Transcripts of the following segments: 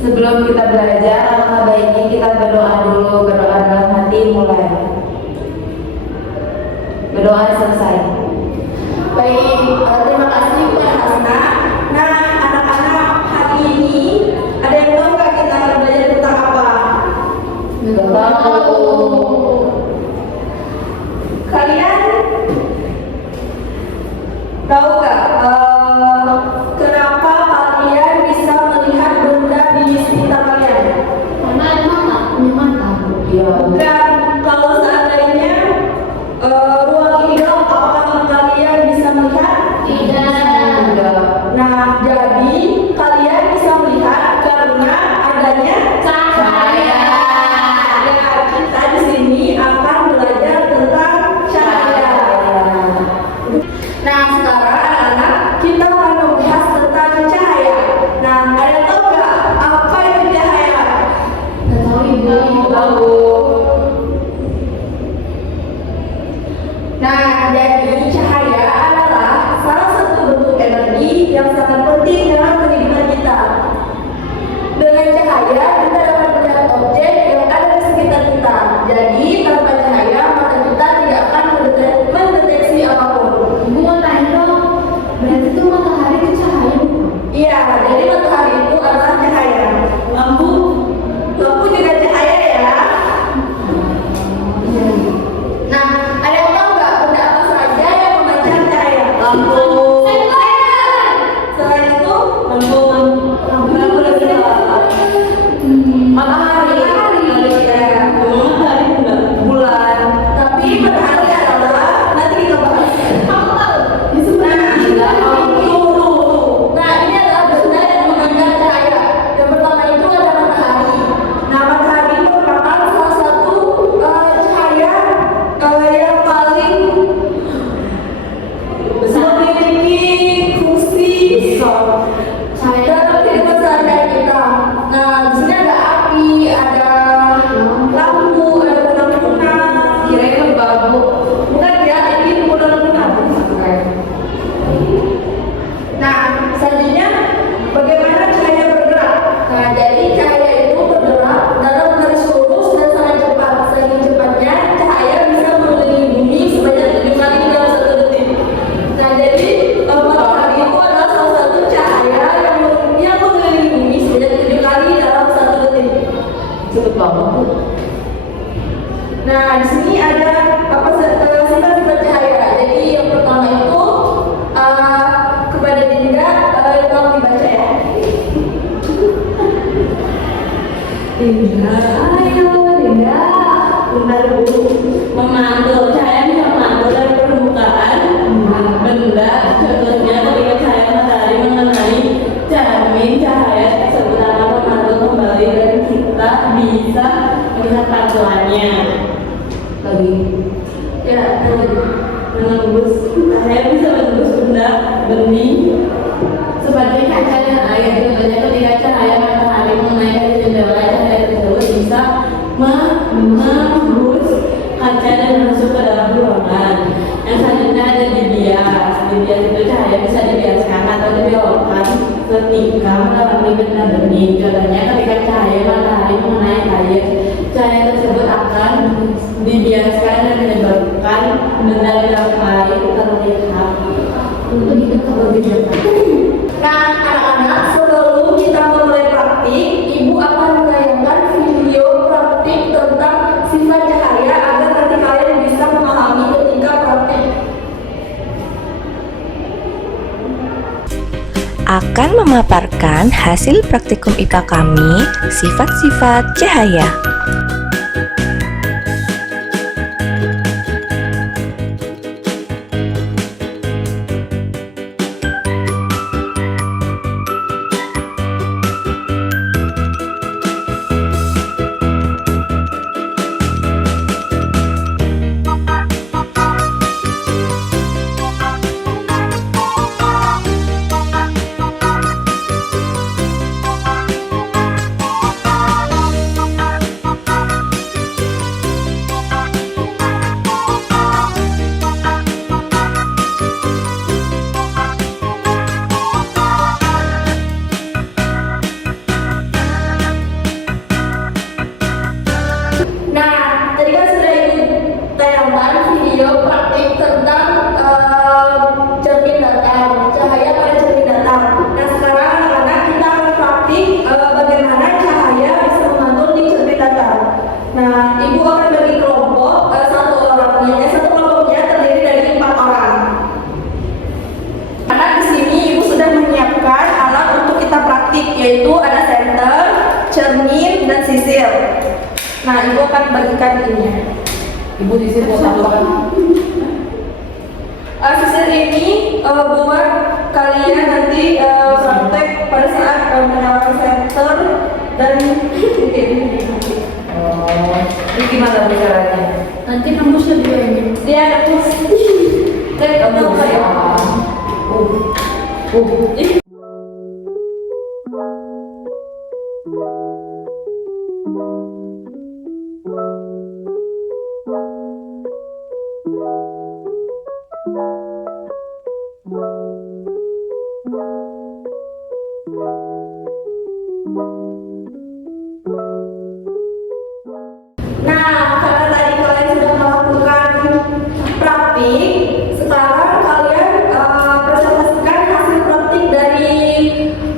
Sebelum kita belajar, alangkah baiknya kita berdoa dulu. Berdoa dalam hati mulai. Berdoa selesai. Baik, terima kasih Mbak Hasna. Nah, anak-anak, hari ini ada yang tahu nggak kita akan belajar tentang apa? Nggak tahu. Kalian tahu nggak kenapa kalian bisa melihat benda di sekitar kalian? Karena ada mata. Punya mata. Ya. Dan kalau seandainya ruang hijau, apakah kalian bisa melihat? Tidak. Nah, jadi kalian bisa melihat karena adanya Cahaya. Ya, kita di sini akan belajar tentang cahaya. Nah, sekarang anak-anak kita akan membahas tentang cahaya. Nah, ada yang tahu nggak apa itu cahaya? Nggak tahu ibu. Tahu. Nah, jadi cahaya adalah salah satu bentuk energi yang sangat penting dalam kehidupan kita. Dengan cahaya, kita dapat melihat objek yang ada di sekitar kita. Jadi, tanpa cahaya, mata kita tidak akan mendeteksi apapun. Ibu mau tanya dong. Berarti itu matahari itu cahaya bukan? Iya, jadi matahari itu adalah cahaya. Lampu juga cahaya ya. Nah, ada yang tahu nggak benda apa saja yang memancar cahaya? Lampu. Selain itu, lampu lagi matahari. Ya. Bulan. Tapi matahari adalah nanti kita bahas. Nah, ini adalah benda yang memancar cahaya. Yang pertama itu ada matahari. Nah, matahari itu merupakan salah satu cahaya yang paling memiliki fungsi dalam kehidupan sehari-hari kita. Nah, di sini ada api, ada lampu, ada kunang-kunang. Kirain lembabu. Bukan ya, ini kunang-kunang. Nah, selanjutnya bagaimana cahaya bergerak? Nah, jadi cahaya itu bergerak dalam garis lurus dan sangat cepat. Saking cepatnya cahaya bisa mengelilingi bumi sebanyak 7 kali dalam 1 detik. Nah, jadi matahari itu adalah salah satu cahaya yang mengelilingi bumi sebanyak 7 kali dalam 1 detik. Cepet banget. Nah, di sini ada sifat-sifat cahaya. Jadi yang pertama itu kepada Dinda, tolong dibaca ya. Dinda, ayo Dinda. Bentar dulu. Memantul, cahaya bisa memantul dari permukaan benda. Contohnya ketika cahaya matahari mengenai cermin, cahaya tersebut akan memantul kembali dan kita bisa melihat pantulannya. Lagi. Ya, Menembus, cahaya bisa menembus benda bening Sebagai cahaya air, contohnya ketika cahaya matahari mengenai dari jendela, cahaya tersebut bisa menembus kaca dan masuk ke dalam ruangan. Yang selanjutnya ada dibias. Dibias itu cahaya bisa dibiaskan atau dibelokkan ketika mengalami benda bening. Contohnya ketika cahaya matahari mengenai air, cahaya tersebut akan dibiaskan dan menyebabkan benda di dalam air terlihat. untuk kita lebih dekat. Nah, anak-anak, sebelum kita memulai praktik, Ibu akan menayangkan video praktik tentang sifat cahaya agar nanti kalian bisa memahami ketika praktik. Akan memaparkan hasil praktikum IPA kami, sifat-sifat cahaya. sisir. Nah, ibu akan bagikan ininya. Ibu di sini buat apa? Sisir ini buat kalian nanti praktek pada saat menyalakan senter dan ini. Oh, ini gimana Bu caranya? Nanti kamu sediain. Dia ada dan kamu ya. Nah, karena tadi kalian sudah melakukan praktik, sekarang kalian presentasikan hasil praktik dari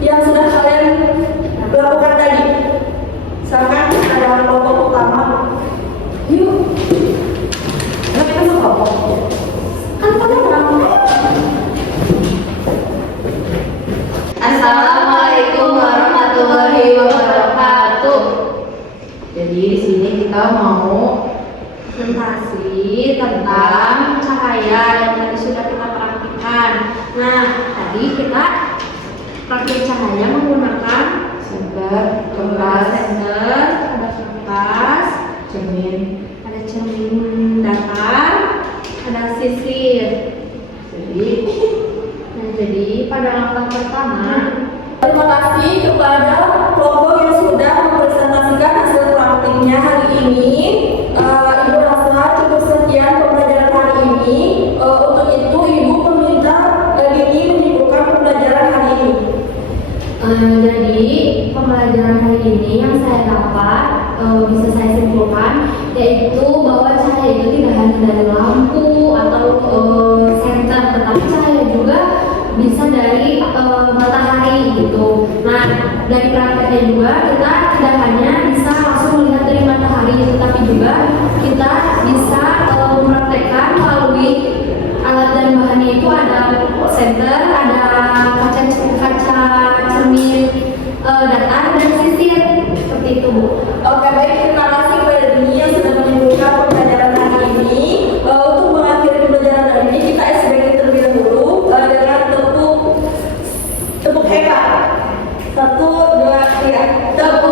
yang sudah kalian lakukan tadi. Misalkan ada kelompok utama. Yuk. Nah, kita sekelompok. Kan kalian berapa? Assalamualaikum warahmatullahi wabarakatuh. Jadi di sini kita mau Presentasi tentang cahaya yang tadi sudah kita praktikkan. Nah, tadi kita praktik cahaya menggunakan senter, kertas, kertas, senter, ada kertas, cermin. ada cermin datar, ada sisir. Jadi pada langkah pertama, Terima kasih kepada kelompok yang sudah mempresentasikan hasil praktiknya hari ini. Ibu rasa cukup sekian pembelajaran hari ini. Untuk itu Ibu meminta Dini menyimpulkan pembelajaran hari ini. jadi pembelajaran hari ini yang saya dapat bisa saya simpulkan yaitu bahwa cahaya itu tidak hanya dari lampu atau senter, tetapi cahaya juga bisa dari matahari gitu. Nah, dari prakteknya juga kita tidak hanya bisa langsung melihat dari matahari, tetapi juga kita bisa mempraktekkan melalui alat dan bahannya itu ada senter, ada kaca cermin datar dan sisir seperti itu, Bu. Oke, baik, terima kasih kepada Dini yang sudah menyimpulkan pembelajaran hari ini. Untuk mengakhiri pembelajaran hari ini kita SBG terlebih dahulu dengan tepuk hebat. 1, 2, 3. Tepuk